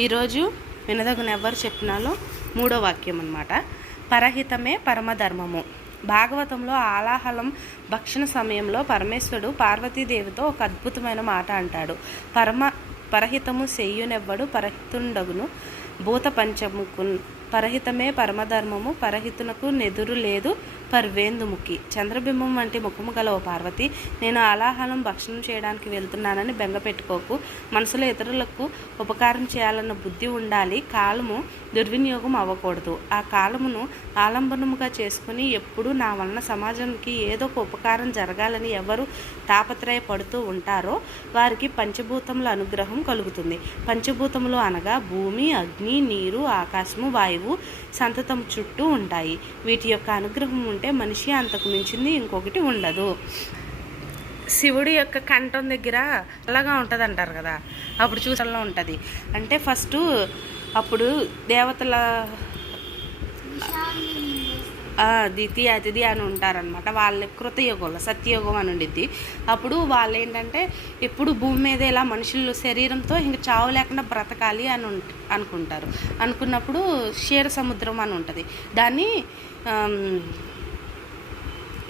ఈరోజు వినదగునెవ్వరు ఎవరు చెప్పినాలో మూడో వాక్యం అనమాట పరహితమే పరమధర్మము. భాగవతంలో ఆలాహలం భక్షణ సమయంలో పరమేశ్వరుడు పార్వతీదేవితో ఒక అద్భుతమైన మాట అంటాడు. పరమ పరహితము చెయ్యునెవ్వడు పరహితుండగును భూత పంచముకు పరహితమే పరమధర్మము పరహితునకు నెదురు లేదు పర్వేందుముఖి. చంద్రబింబం వంటి ముఖము గల ఓ పార్వతి నేను అలాహలం భక్షణం చేయడానికి వెళ్తున్నానని బెంగ పెట్టుకోకు. మనసులో ఇతరులకు ఉపకారం చేయాలన్న బుద్ధి ఉండాలి కాలము దుర్వినియోగం అవ్వకూడదు. ఆ కాలమును ఆలంబనముగా చేసుకుని ఎప్పుడు నా వలన సమాజానికి ఏదో ఒక ఉపకారం జరగాలని ఎవరు తాపత్రయపడుతూ ఉంటారో వారికి పంచభూతముల అనుగ్రహం కలుగుతుంది. పంచభూతములు అనగా భూమి అగ్ని నీరు ఆకాశము వాయువు. సంతతం చుట్టూ ఉంటాయి. వీటి యొక్క అనుగ్రహం ఉంటే మనిషి అంతకు మించింది ఇంకొకటి ఉండదు. శివుడి యొక్క కంఠం దగ్గర అలాగా ఉంటుంది అంటారు కదా అప్పుడు చూసల్లో ఉంటుంది. అంటే ఫస్ట్ అప్పుడు దేవతల ద్వితీయ అతిథి అని ఉంటారనమాట వాళ్ళ కృతయుగంలో సత్యయుగం అని ఉండిద్ది. అప్పుడు వాళ్ళు ఏంటంటే ఎప్పుడు భూమి మీద ఇలా మనుషులు శరీరంతో ఇంక చావు లేకుండా బ్రతకాలి అని అనుకుంటారు. అనుకున్నప్పుడు క్షీర సముద్రం అని ఉంటుంది. దాన్ని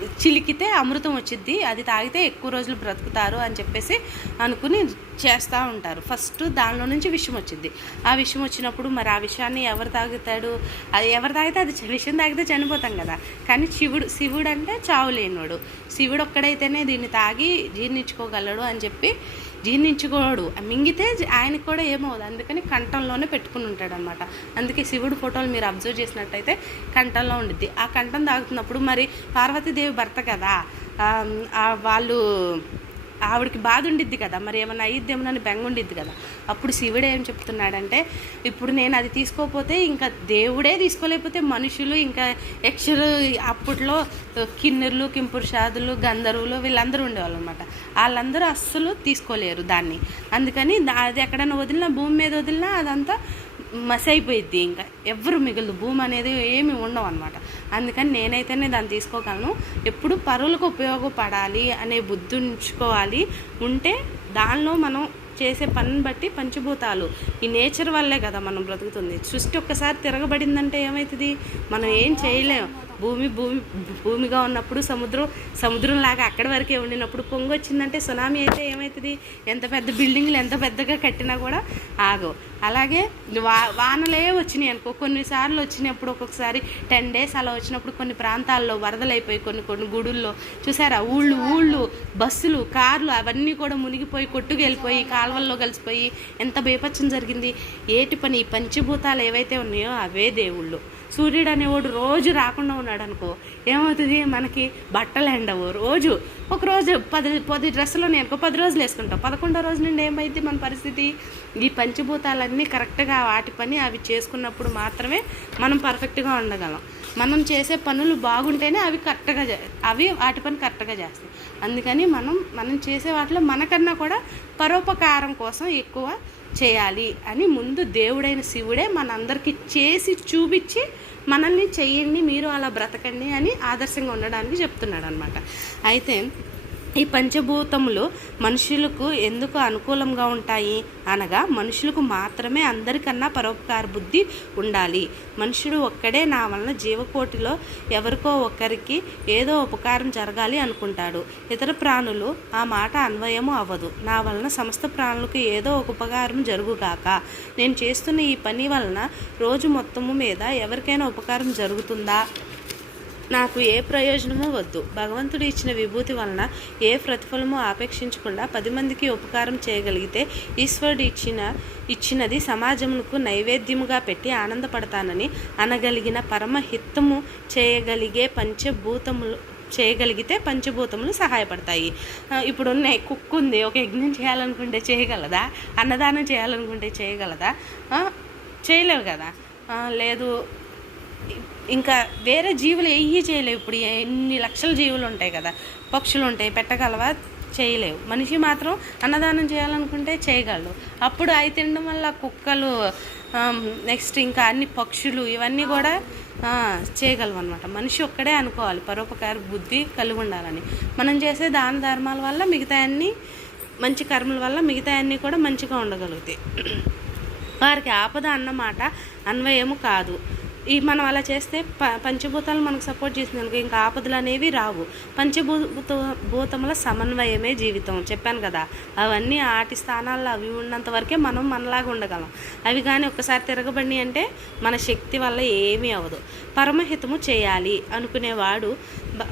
చిలికితే అమృతం వచ్చిద్ది అది తాగితే ఎక్కువ రోజులు బ్రతుకుతారు అని చెప్పేసి అనుకుని చేస్తూ ఉంటారు. ఫస్ట్ దానిలో నుంచి విషం వచ్చింది ఆ విషం వచ్చినప్పుడు మరి ఆ విషయాన్ని ఎవరు తాగుతాడు? అది ఎవరు తాగితే అది విషయం విషం తాగితే చనిపోతాం కదా. కానీ శివుడు శివుడు అంటే చావు లేనివాడు. శివుడు ఒక్కడైతేనే దీన్ని తాగి జీర్ణించుకోగలడు అని చెప్పి జీర్ణించుకోడు. మింగితే ఆయనకు కూడా ఏమవుదు అందుకని కంఠంలోనే పెట్టుకుని ఉంటాడు అనమాట అందుకే శివుడు ఫోటోలు మీరు అబ్జర్వ్ చేసినట్టయితే కంఠంలో ఉండిద్ది. ఆ కంఠం తాగుతున్నప్పుడు మరి పార్వతీదేవి భర్త కదా వాళ్ళు ఆవిడకి బాధ ఉండిద్ది కదా. మరి ఏమన్నా అయ్యిద్దేమోనని బెంగ ఉండిద్ది కదా. అప్పుడు శివుడు ఏం చెప్తున్నాడంటే ఇప్పుడు నేను అది తీసుకోకపోతే ఇంకా దేవుడే తీసుకోలేకపోతే మనుషులు ఇంకా యక్షులు అప్పట్లో కిన్నెర్లు కింపురుషాదులు గంధర్వులు వీళ్ళందరూ ఉండేవాళ్ళు అనమాట వాళ్ళందరూ అస్సలు తీసుకోలేరు దాన్ని. అందుకని అది ఎక్కడైనా వదిలినా భూమి మీద వదిలినా అదంతా మసైపోయిద్ది ఇంకా. ఎవరు మిగలదు. భూమి అనేది ఏమి ఉండవు అనమాట అందుకని నేనైతేనే దాన్ని తీసుకోగలను. ఎప్పుడు పరులకు ఉపయోగపడాలి అనే బుద్ధి ఉంచుకోవాలి ఉంటే దానిలో మనం చేసే పనిని బట్టి పంచభూతాలు. ఈ నేచర్ వల్లే కదా మనం బ్రతుకుతుంది. సృష్టి ఒక్కసారి తిరగబడిందంటే ఏమవుతుంది మనం ఏం చేయలేం. భూమి భూమి భూమిగా ఉన్నప్పుడు సముద్రం సముద్రం లాగా అక్కడి వరకే ఉండినప్పుడు పొంగి వచ్చిందంటే సునామీ అయితే ఏమవుతుంది ఎంత పెద్ద బిల్డింగ్లు ఎంత పెద్దగా కట్టినా కూడా ఆగవు. అలాగే వా వానలే వచ్చినాయి అనుకో కొన్నిసార్లు వచ్చినప్పుడు ఒక్కొక్కసారి టెన్ డేస్ అలా వచ్చినప్పుడు కొన్ని ప్రాంతాల్లో వరదలైపోయి కొన్ని కొన్ని గుడుల్లో. చూసారా? ఊళ్ళు ఊళ్ళు బస్సులు కార్లు అవన్నీ కూడా మునిగిపోయి కొట్టుకెళ్ళిపోయి కాలువల్లో కలిసిపోయి ఎంత బేపచ్చం జరిగింది? ఏటి పని? పంచభూతాలు ఏవైతే ఉన్నాయో అవే దేవుళ్ళు. సూర్యుడు అనేవాడు రోజు రాకుండా ఉన్నాడు అనుకో ఏమవుతుంది? మనకి బట్టలు ఎండవు. రోజు ఒక రోజు పది పది డ్రెస్సులు ఉన్నాయి అనుకో పది రోజులు వేసుకుంటాం. పదకొండో రోజు నుండి ఏమైంది మన పరిస్థితి? ఈ పంచభూతాలన్నీ కరెక్ట్గా వాటి పని అవి చేసుకున్నప్పుడు మాత్రమే మనం పర్ఫెక్ట్గా ఉండగలం. మనం చేసే పనులు బాగుంటేనే అవి కరెక్ట్గా అవి వాటి పని కరెక్ట్గా చేస్తాయి. అందుకని మనం మనం చేసే వాటిలో మనకన్నా కూడా పరోపకారం కోసం ఎక్కువ చేయాలి అని ముందు దేవుడైన శివుడే మనందరికీ చేసి చూపించి మనల్ని చేయండి మీరు అలా బ్రతకండి అని ఆదర్శంగా ఉండడానికి చెప్తున్నాడు అనమాట అయితే ఈ పంచభూతములు మనుషులకు ఎందుకు అనుకూలంగా ఉంటాయి? అనగా మనుషులకు మాత్రమే అందరికన్నా పరోపకార బుద్ధి ఉండాలి. మనుషుడు ఒక్కడే నా వలన జీవకోటిలో ఎవరికో ఒకరికి ఏదో ఉపకారం జరగాలి అనుకుంటాడు. ఇతర ప్రాణులు ఆ మాట అన్వయము అవ్వదు. నా వలన సమస్త ప్రాణులకు ఏదో ఒక ఉపకారం జరుగుగాక. నేను చేస్తున్న ఈ పని వలన రోజు మొత్తము మీద ఎవరికైనా ఉపకారం జరుగుతుందా? నాకు ఏ ప్రయోజనమూ వద్దు. భగవంతుడు ఇచ్చిన విభూతి వలన ఏ ప్రతిఫలము ఆపేక్షించకుండా పది మందికి ఉపకారం చేయగలిగితే ఈశ్వరుడు ఇచ్చిన ఇచ్చినది సమాజమునకు నైవేద్యముగా పెట్టి ఆనందపడతానని అనగలిగిన పరమహితము చేయగలిగే పంచభూతములు చేయగలిగితే పంచభూతములు సహాయపడతాయి. ఇప్పుడున్న కుక్కు కుక్ ఉంది ఒక యజ్ఞం చేయాలనుకుంటే చేయగలదా? అన్నదానం చేయాలనుకుంటే చేయగలదా? చేయలేరు చేయలేవు కదా? లేదు ఇంకా వేరే జీవులు ఏవి చేయలేవు. ఇప్పుడు ఎన్ని లక్షల జీవులు ఉంటాయి కదా పక్షులు ఉంటాయి పెట్టగలవా చేయలేవు. మనిషి మాత్రం అన్నదానం చేయాలనుకుంటే చేయగలడు. అప్పుడు అవి తినడం వల్ల కుక్కలు నెక్స్ట్ ఇంకా అన్ని పక్షులు ఇవన్నీ కూడా చేయగలవు అనమాట మనిషి ఒక్కడే అనుకోవాలి పరోపకార బుద్ధి కలిగి ఉండాలని. మనం చేసే దాన ధర్మాల వల్ల మిగతా అన్ని మంచి కర్మల వల్ల మిగతా అన్నీ కూడా మంచిగా ఉండగలుగుతాయి. వారికి ఆపద అన్నమాట అన్వయము కాదు. ఈ మనం అలా చేస్తే ప పంచభూతాలు మనకు సపోర్ట్ చేసింది అనుకో ఇంకా ఆపదలు అనేవి రావు. పంచభూత భూతముల సమన్వయమే జీవితం. చెప్పాను కదా. అవన్నీ ఆటి స్థానాల్లో అవి ఉన్నంత వరకే మనం మనలాగా ఉండగలం. అవి కానీ ఒక్కసారి తిరగబడి అంటే మన శక్తి వల్ల ఏమీ అవ్వదు. పరమహితము చేయాలి అనుకునేవాడు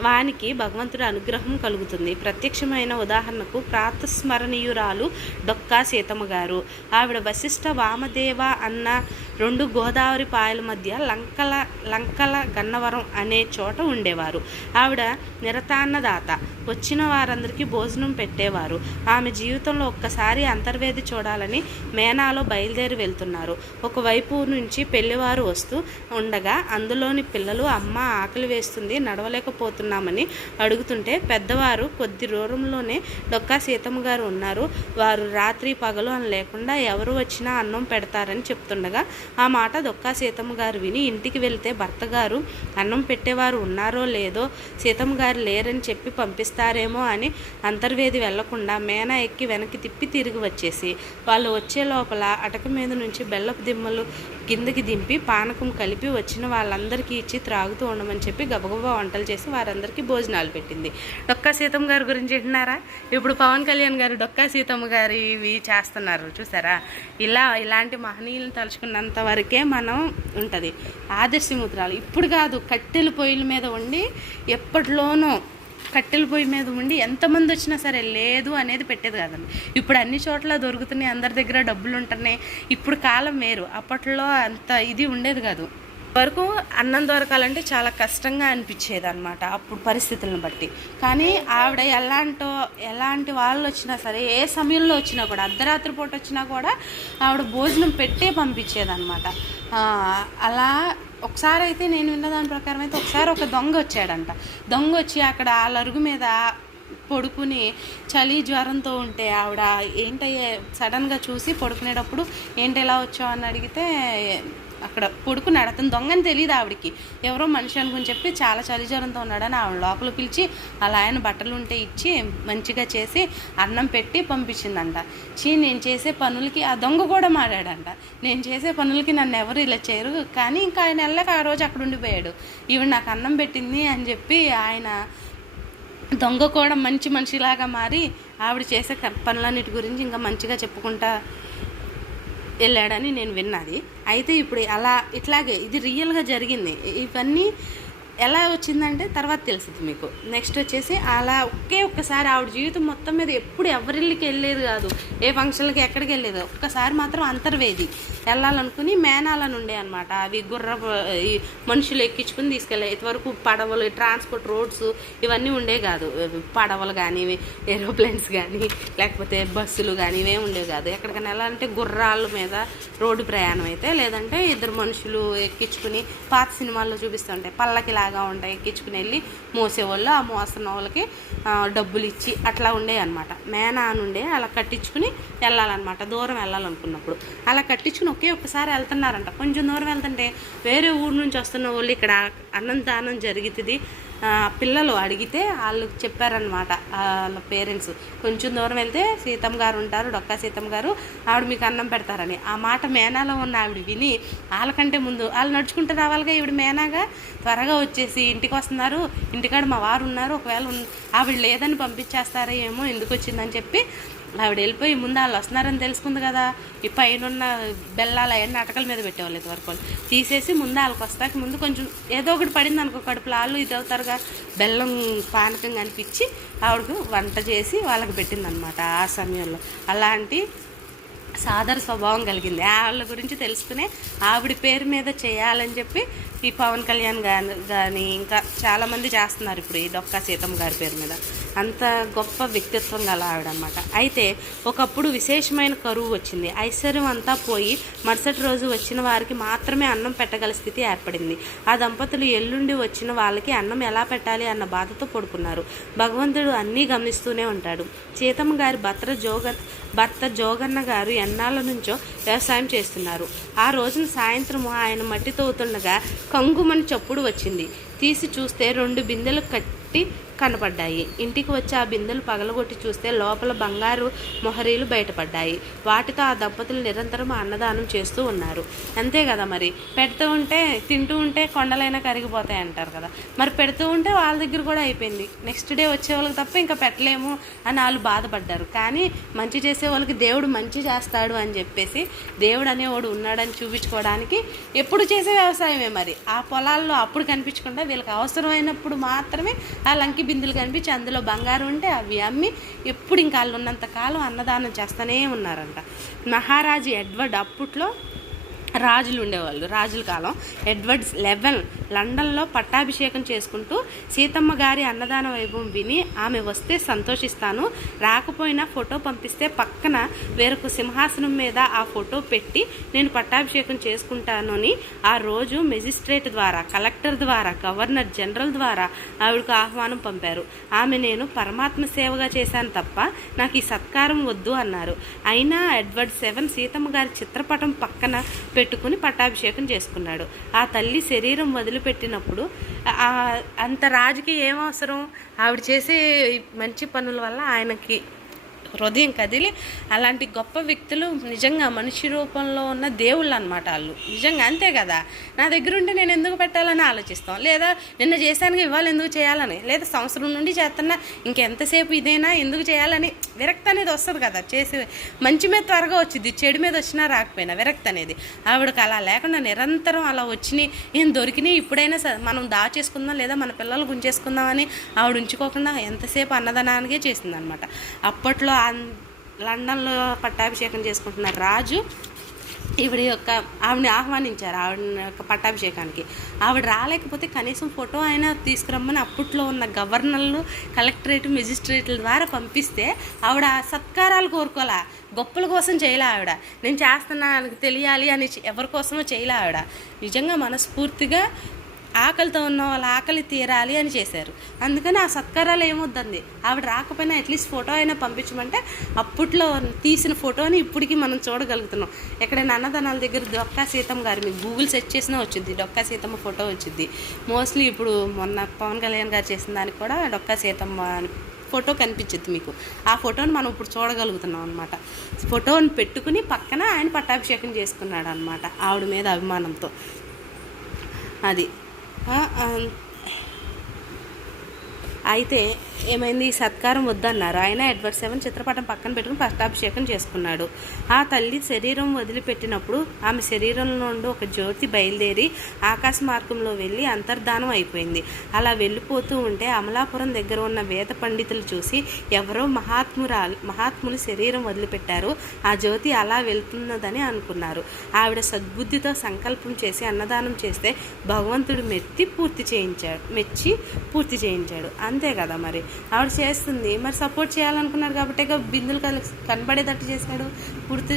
వానికి భగవంతుడి అనుగ్రహం కలుగుతుంది. ప్రత్యక్షమైన ఉదాహరణకు ప్రాతస్మరణీయురాలు డొక్కా సీతమ్మ గారు. ఆవిడ వశిష్ఠ వామదేవ అన్న రెండు గోదావరి పాయల మధ్య లంకల లంకల గన్నవరం అనే చోట ఉండేవారు. ఆవిడ నిరతాన్నదాత. వచ్చిన వారందరికీ భోజనం పెట్టేవారు. ఆమె జీవితంలో ఒక్కసారి అంతర్వేది చూడాలని మేనాలో బయలుదేరి వెళ్తున్నారు. ఒకవైపు నుంచి పెళ్ళివారు వస్తూ ఉండగా అందులో అందులోని పిల్లలు అమ్మ ఆకలి వేస్తుంది నడవలేకపోతున్నామని అడుగుతుంటే పెద్దవారు కొద్ది దూరంలోనే డొక్కా సీతమ్మ గారు ఉన్నారు. వారు రాత్రి పగలు అని లేకుండా ఎవరు వచ్చినా అన్నం పెడతారని చెప్తుండగా ఆ మాట దొక్కా సీతమ్మ గారు విని ఇంటికి వెళ్తే భర్త గారు అన్నం పెట్టేవారు ఉన్నారో లేదో సీతమ్మ గారు లేరని చెప్పి పంపిస్తారేమో అని అంతర్వేది వెళ్ళకుండా మేనా ఎక్కి వెనక్కి తిప్పి తిరిగి వచ్చేసి వాళ్ళు వచ్చే లోపల అటక మీద నుంచి బెల్లపు దిమ్మలు కిందకి దింపి పానకం కలిపి వచ్చిన అందరికీ ఇచ్చి త్రాగుతూ ఉండమని చెప్పి గబగబా వంటలు చేసి వారందరికీ భోజనాలు పెట్టింది. డొక్కా సీతమ్మ గారి గురించి వింటున్నారా? ఇప్పుడు పవన్ కళ్యాణ్ గారు డొక్కా సీతమ్మ గారి ఇవి చేస్తున్నారు చూసారా? ఇలా ఇలాంటి మహనీయులను తలుచుకున్నంత వరకే మనం ఉంటుంది. ఆదర్శముద్రాలు ఇప్పుడు కాదు కట్టెల పొయ్యిల మీద ఉండి ఎప్పటిలోనూ కట్టెల పొయ్యి మీద ఉండి ఎంతమంది వచ్చినా సరే లేదు అనేది పెట్టేది కాదండి. ఇప్పుడు అన్ని చోట్ల దొరుకుతున్నాయి అందరి దగ్గర డబ్బులు ఉంటున్నాయి. ఇప్పుడు కాలం వేరు. అప్పట్లో అంత ఇది ఉండేది కాదు. వరకు అన్నం దొరకాలంటే చాలా కష్టంగా అనిపించేది అనమాట అప్పుడు పరిస్థితులను బట్టి. కానీ ఆవిడ ఎలాంటో ఎలాంటి వాళ్ళు వచ్చినా సరే ఏ సమయంలో వచ్చినా కూడా అర్ధరాత్రి పూట వచ్చినా కూడా ఆవిడ భోజనం పెట్టే పంపించేది అనమాట అలా ఒకసారి అయితే నేను విన్న దాని ప్రకారం అయితే ఒకసారి ఒక దొంగ వచ్చాడంట. దొంగ వచ్చి అక్కడ ఆ లరుగు మీద పడుకుని చలి జ్వరంతో ఉంటే ఆవిడ ఏంటయ్యే సడన్గా చూసి పడుకునేటప్పుడు ఏంటి ఎలా వచ్చావు? అని అడిగితే అక్కడ పడుకున్నాడు అతను దొంగని తెలియదు ఆవిడకి. ఎవరో మనిషి అనుకుని చెప్పి చాలా చలి జ్వరంతో ఉన్నాడని ఆవిడ లోపల పిలిచి అలా ఆయన బట్టలు ఉంటే ఇచ్చి మంచిగా చేసి అన్నం పెట్టి పంపించిందంట. చీ నేను చేసే పనులకి ఆ దొంగ కూడా మారాడంట. నేను చేసే పనులకి నన్ను ఎవరు ఇలా చేయరు. కానీ ఇంకా ఆయన వెళ్ళక ఆ రోజు అక్కడ ఉండిపోయాడు. ఈవిడ నాకు అన్నం పెట్టింది అని చెప్పి ఆయన దొంగ కూడా మంచి మనిషిలాగా మారి ఆవిడ చేసే పనులన్నిటి గురించి ఇంకా మంచిగా చెప్పుకుంటా వెళ్ళాడని నేను విన్నది. అయితే ఇప్పుడు అలా ఇట్లాగే ఇది రియల్గా జరిగింది. ఇవన్నీ ఎలా వచ్చిందంటే తర్వాత తెలుస్తుంది మీకు. నెక్స్ట్ వచ్చేసి అలా ఒకే ఒక్కసారి ఆవిడ జీవితం మొత్తం మీద ఎప్పుడు ఎవరిళ్ళకి వెళ్ళేది కాదు. ఏ ఫంక్షన్లకి ఎక్కడికి వెళ్ళేది? ఒక్కసారి మాత్రం అంతర్వేది. వెళ్ళాలనుకుని మేనాలను ఉండే అనమాట అవి గుర్ర ఈ మనుషులు ఎక్కించుకుని తీసుకెళ్ళే ఇంతవరకు పడవలు ట్రాన్స్పోర్ట్ రోడ్స్ ఇవన్నీ ఉండే కాదు. పడవలు కానీ ఏరోప్లేన్స్ కానీ లేకపోతే బస్సులు కానీ ఇవే ఉండేవి కాదు. ఎక్కడికైనా వెళ్ళాలంటే గుర్రాల మీద రోడ్డు ప్రయాణం అయితే లేదంటే ఇద్దరు మనుషులు ఎక్కించుకుని పాత సినిమాల్లో చూపిస్తుంటాయి. పల్లకి లాగా ఉంటాయి. ఎక్కించుకుని వెళ్ళి మోసేవాళ్ళు. ఆ మోస్తున్న వాళ్ళకి డబ్బులు ఇచ్చి అట్లా ఉండే అనమాట మేనా అని ఉండే అలా కట్టించుకుని వెళ్ళాలన్నమాట. దూరం వెళ్ళాలనుకున్నప్పుడు. అలా కట్టించుకుని ఒకే ఒక్కసారి వెళ్తున్నారంట. కొంచెం దూరం వెళ్తుంటే వేరే ఊరు నుంచి వస్తున్న వాళ్ళు ఇక్కడ అన్నందానం జరుగుతుంది. పిల్లలు అడిగితే వాళ్ళు చెప్పారనమాట వాళ్ళ పేరెంట్స్ కొంచెం దూరం వెళ్తే సీతమ్మ గారు ఉంటారు డొక్కా సీతమ్మ గారు. ఆవిడ మీకు అన్నం పెడతారని. ఆ మాట మేనాలో ఉన్న ఆవిడ విని వాళ్ళకంటే ముందు వాళ్ళు నడుచుకుంటూ రావాలిగా ఈవిడ మేనాగా త్వరగా వచ్చి వచ్చేసి ఇంటికి వస్తున్నారు. ఇంటికాడ మా వారు ఉన్నారు. ఒకవేళ ఆవిడ లేదని పంపించేస్తారా ఏమో ఎందుకు వచ్చిందని చెప్పి ఆవిడ వెళ్ళిపోయి ముందు వాళ్ళు వస్తున్నారని తెలుసుకుంది కదా. ఈ పైన ఉన్న బెల్లాలు అవన్నీ అటకల మీద పెట్టేవాళ్ళు ఇదివరకు వాళ్ళు. తీసేసి ముందు వాళ్ళకి వస్తాక ముందు కొంచెం ఏదో ఒకటి పడింది అనుకో కడుపులో వాళ్ళు ఇది అవుతారుగా. బెల్లం పానకం కనిపించి ఆవిడకు వంట చేసి వాళ్ళకి పెట్టిందనమాట ఆ సమయంలో. అలాంటి సాదర స్వభావం కలిగింది. వాళ్ళ గురించి తెలుసుకునే ఆవిడ పేరు మీద చేయాలని చెప్పి ఈ పవన్ కళ్యాణ్ గాని కానీ ఇంకా చాలామంది చేస్తున్నారు ఇప్పుడు ఈ డొక్కా సీతమ్మ గారి పేరు మీద. అంత గొప్ప వ్యక్తిత్వం గల ఆవిడనమాట అయితే ఒకప్పుడు విశేషమైన కరువు వచ్చింది. ఐశ్వర్యం అంతా పోయి మరుసటి రోజు వచ్చిన వారికి మాత్రమే అన్నం పెట్టగల స్థితి ఏర్పడింది. ఆ దంపతులు ఎల్లుండి వచ్చిన వాళ్ళకి అన్నం ఎలా పెట్టాలి అన్న బాధతో పడుకున్నారు. భగవంతుడు అన్నీ గమనిస్తూనే ఉంటాడు. సీతమ్మ గారి భర్త జోగ భర్త జోగన్న గారు ఎన్నాళ్ళ నుంచో వ్యవసాయం చేస్తున్నారు. ఆ రోజున సాయంత్రం ఆయన మట్టి తవ్వుతుండగా కంగుమని చప్పుడు వచ్చింది. తీసి చూస్తే రెండు బిందెలు కట్టి కనపడ్డాయి ఇంటికి వచ్చి ఆ బిందెలు పగలగొట్టి చూస్తే లోపల బంగారు మొహరీలు బయటపడ్డాయి. వాటితో ఆ దంపతులు నిరంతరం అన్నదానం చేస్తూ ఉన్నారు. అంతే కదా మరి? పెడుతూ ఉంటే తింటూ ఉంటే కొండలైనా కరిగిపోతాయి అంటారు కదా. మరి పెడుతూ ఉంటే వాళ్ళ దగ్గర కూడా అయిపోయింది. నెక్స్ట్ డే వచ్చే వాళ్ళకి తప్ప ఇంకా పెట్టలేము అని వాళ్ళు బాధపడ్డారు. కానీ మంచి చేసే వాళ్ళకి దేవుడు మంచి చేస్తాడు అని చెప్పేసి దేవుడు అనేవాడు ఉన్నాడని చూపించుకోవడానికి ఎప్పుడు చేసే వ్యవసాయమే మరి. ఆ పొలాల్లో అప్పుడు కనిపించకుండా వీళ్ళకి అవసరమైనప్పుడు మాత్రమే ఆ లంకి బిందులు కనిపించి అందులో బంగారం ఉంటే అవి అమ్మి ఎప్పుడు ఇంకా వాళ్ళు ఉన్నంతకాలం అన్నదానం చేస్తూనే ఉన్నారంట. మహారాజు ఎడ్వర్డ్ అప్పట్లో రాజులు ఉండేవాళ్ళు రాజుల కాలం. ఎడ్వర్డ్స్ లెవెన్ లండన్లో పట్టాభిషేకం చేసుకుంటూ సీతమ్మ గారి అన్నదాన వైభవం విని ఆమె వస్తే సంతోషిస్తాను రాకపోయినా ఫోటో పంపిస్తే పక్కన వేరొక సింహాసనం మీద ఆ ఫోటో పెట్టి నేను పట్టాభిషేకం చేసుకుంటాను అని ఆ రోజు మెజిస్ట్రేట్ ద్వారా కలెక్టర్ ద్వారా గవర్నర్ జనరల్ ద్వారా ఆవిడకు ఆహ్వానం పంపారు. ఆమె నేను పరమాత్మ సేవగా చేశాను తప్ప నాకు ఈ సత్కారం వద్దు అన్నారు. అయినా ఎడ్వర్డ్ సెవెన్ సీతమ్మ గారి చిత్రపటం పక్కన పెట్టుకుని పట్టాభిషేకం చేసుకున్నాడు. ఆ తల్లి శరీరం వదిలిపెట్టినప్పుడు అంత రాజుకి ఏం అవసరం? ఆవిడ చేసే మంచి పనుల వల్ల ఆయనకి హృదయం కదిలి అలాంటి గొప్ప వ్యక్తులు నిజంగా మనిషి రూపంలో ఉన్న దేవుళ్ళు అనమాట వాళ్ళు. నిజంగా అంతే కదా? నా దగ్గర ఉంటే నేను ఎందుకు పెట్టాలని ఆలోచిస్తాం? లేదా నిన్న చేశాను ఇవాళ ఎందుకు చేయాలని? లేదా సంవత్సరం నుండి చేస్తున్నా ఇంకెంతసేపు ఇదేనా ఎందుకు చేయాలని? విరక్తి అనేది వస్తుంది కదా? చేసి మంచి మీద త్వరగా వచ్చింది చెడు మీద వచ్చినా రాకపోయినా విరక్తి అనేది. ఆవిడకి అలా లేకుండా నిరంతరం అలా వచ్చినాయి ఏం దొరికినాయి ఇప్పుడైనా సరే మనం దాచేసుకుందాం లేదా మన పిల్లలు గుంచేసుకుందామని ఆవిడ ఉంచుకోకుండా ఎంతసేపు అన్నదానానికే చేసిందనమాట అప్పట్లో లండన్లో పట్టాభిషేకం చేసుకుంటున్న రాజు ఈవిడ యొక్క ఆవిడని ఆహ్వానించారు ఆవిడ యొక్క పట్టాభిషేకానికి. ఆవిడ రాలేకపోతే కనీసం ఫోటో అయినా తీసుకురమ్మని అప్పట్లో ఉన్న గవర్నర్లు కలెక్టరేట్ మెజిస్ట్రేట్ల ద్వారా పంపిస్తే ఆవిడ సత్కారాలు కోరుకోలే గొప్పల కోసం చేయలే ఆవిడ? నేను చేస్తున్నా నాకు తెలియాలి అని ఎవరి కోసమో చేయలే ఆవిడ? నిజంగా మనస్ఫూర్తిగా ఆకలితో ఉన్న వాళ్ళ ఆకలి తీరాలి అని చేశారు. అందుకని ఆ సత్కారాలు ఏమొద్దండి? ఆవిడ రాకపోయినా అట్లీస్ట్ ఫోటో అయినా పంపించమంటే అప్పట్లో తీసిన ఫోటోని ఇప్పటికీ మనం చూడగలుగుతున్నాం. ఎక్కడైనా అన్నదానాల దగ్గర డొక్కా సీతమ్మ గారు మీకు గూగుల్ సెర్చ్ చేసినా వచ్చింది డొక్కా సీతమ్మ ఫోటో వచ్చింది మోస్ట్లీ ఇప్పుడు మొన్న పవన్ కళ్యాణ్ గారు చేసిన దానికి కూడా డొక్కా సీతమ్మ ఫోటో కనిపించింది మీకు. ఆ ఫోటోని మనం ఇప్పుడు చూడగలుగుతున్నాం అనమాట ఫోటోని పెట్టుకుని పక్కన ఆయన పట్టాభిషేకం చేసుకున్నాడు అనమాట ఆవిడ మీద అభిమానంతో. అది. అయితే ఏమైంది? ఈ సత్కారం వద్దన్నారు. ఆయన ఎడ్వర్డ్ సెవెన్ చిత్రపటం పక్కన పెట్టుకుని పట్టాభిషేకం చేసుకున్నాడు. ఆ తల్లి శరీరం వదిలిపెట్టినప్పుడు ఆమె శరీరంలో నుండి ఒక జ్యోతి బయలుదేరి ఆకాశ మార్గంలో వెళ్ళి అంతర్ధానం అయిపోయింది. అలా వెళ్ళిపోతూ ఉంటే అమలాపురం దగ్గర ఉన్న వేద పండితులు చూసి ఎవరో మహాత్మురాలు మహాత్ములు శరీరం వదిలిపెట్టారు. ఆ జ్యోతి అలా వెళ్తున్నదని అనుకున్నారు. ఆవిడ సద్బుద్ధితో సంకల్పం చేసి అన్నదానం చేస్తే భగవంతుడు మెత్తి పూర్తి చేయించాడు మెచ్చి పూర్తి చేయించాడు. అంతే కదా మరి. ఆవిడ చేస్తుంది. మరి సపోర్ట్ చేయాలనుకున్నారు కాబట్టి ఇక బిందులు కనబడేటట్టు చేశాడు. పూర్తి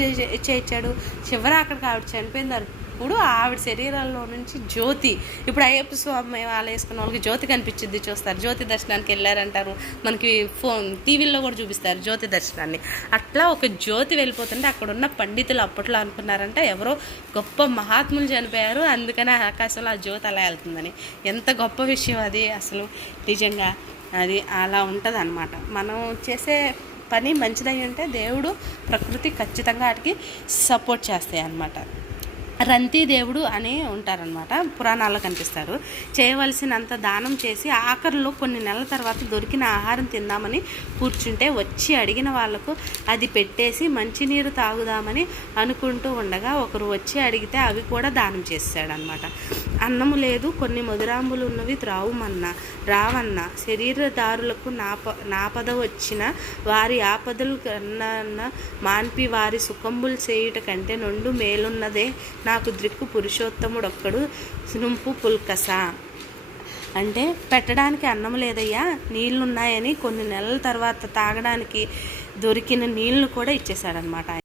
చేయించాడు చివరి అక్కడికి ఆవిడ చనిపోయింది ఇప్పుడు ఆవిడ శరీరంలో నుంచి జ్యోతి ఇప్పుడు అయ్యప్ప స్వామి వాళ్ళు వేసుకున్న వాళ్ళకి జ్యోతి కనిపించింది చూస్తారు. జ్యోతి దర్శనానికి వెళ్ళారంటారు. మనకి ఫోన్ టీవీల్లో కూడా చూపిస్తారు జ్యోతి దర్శనాన్ని. అట్లా ఒక జ్యోతి వెళ్ళిపోతుంటే అక్కడ ఉన్న పండితులు అప్పట్లో అనుకున్నారంట ఎవరో గొప్ప మహాత్ములు చనిపోయారు. అందుకనే ఆకాశంలో ఆ జ్యోతి అలా వెళ్తుందని. ఎంత గొప్ప విషయం అది అసలు. నిజంగా అది అలా ఉంటుంది అనమాట మనం చేసే పని మంచిదై ఉంటే దేవుడు ప్రకృతి ఖచ్చితంగా వాటికి సపోర్ట్ చేస్తాయి అన్నమాట రంతి దేవుడు అని ఉంటారనమాట పురాణాల్లో కనిపిస్తారు. చేయవలసినంత దానం చేసి ఆఖరిలో కొన్ని నెలల తర్వాత దొరికిన ఆహారం తిందామని కూర్చుంటే వచ్చి అడిగిన వాళ్ళకు అది పెట్టేసి మంచినీరు తాగుదామని అనుకుంటూ ఉండగా ఒకరు వచ్చి అడిగితే అవి కూడా దానం చేస్తాడనమాట అన్నము లేదు కొన్ని మధురాంబులు ఉన్నవి త్రావుమన్నా రావన్న. శరీరదారులకు నాప నాపద వచ్చిన వారి ఆపదలు కన్నా మాన్పి వారి సుఖంబులు చేయుట కంటే నుండు మేలున్నదే. నాకు ద్రిక్కు పురుషోత్తముడొక్కడు సునుంపు పుల్కస. అంటే పెట్టడానికి అన్నం లేదయ్యా నీళ్ళున్నాయని కొన్ని నెలల తర్వాత తాగడానికి దొరికిన నీళ్ళు కూడా ఇచ్చేసాడనమాట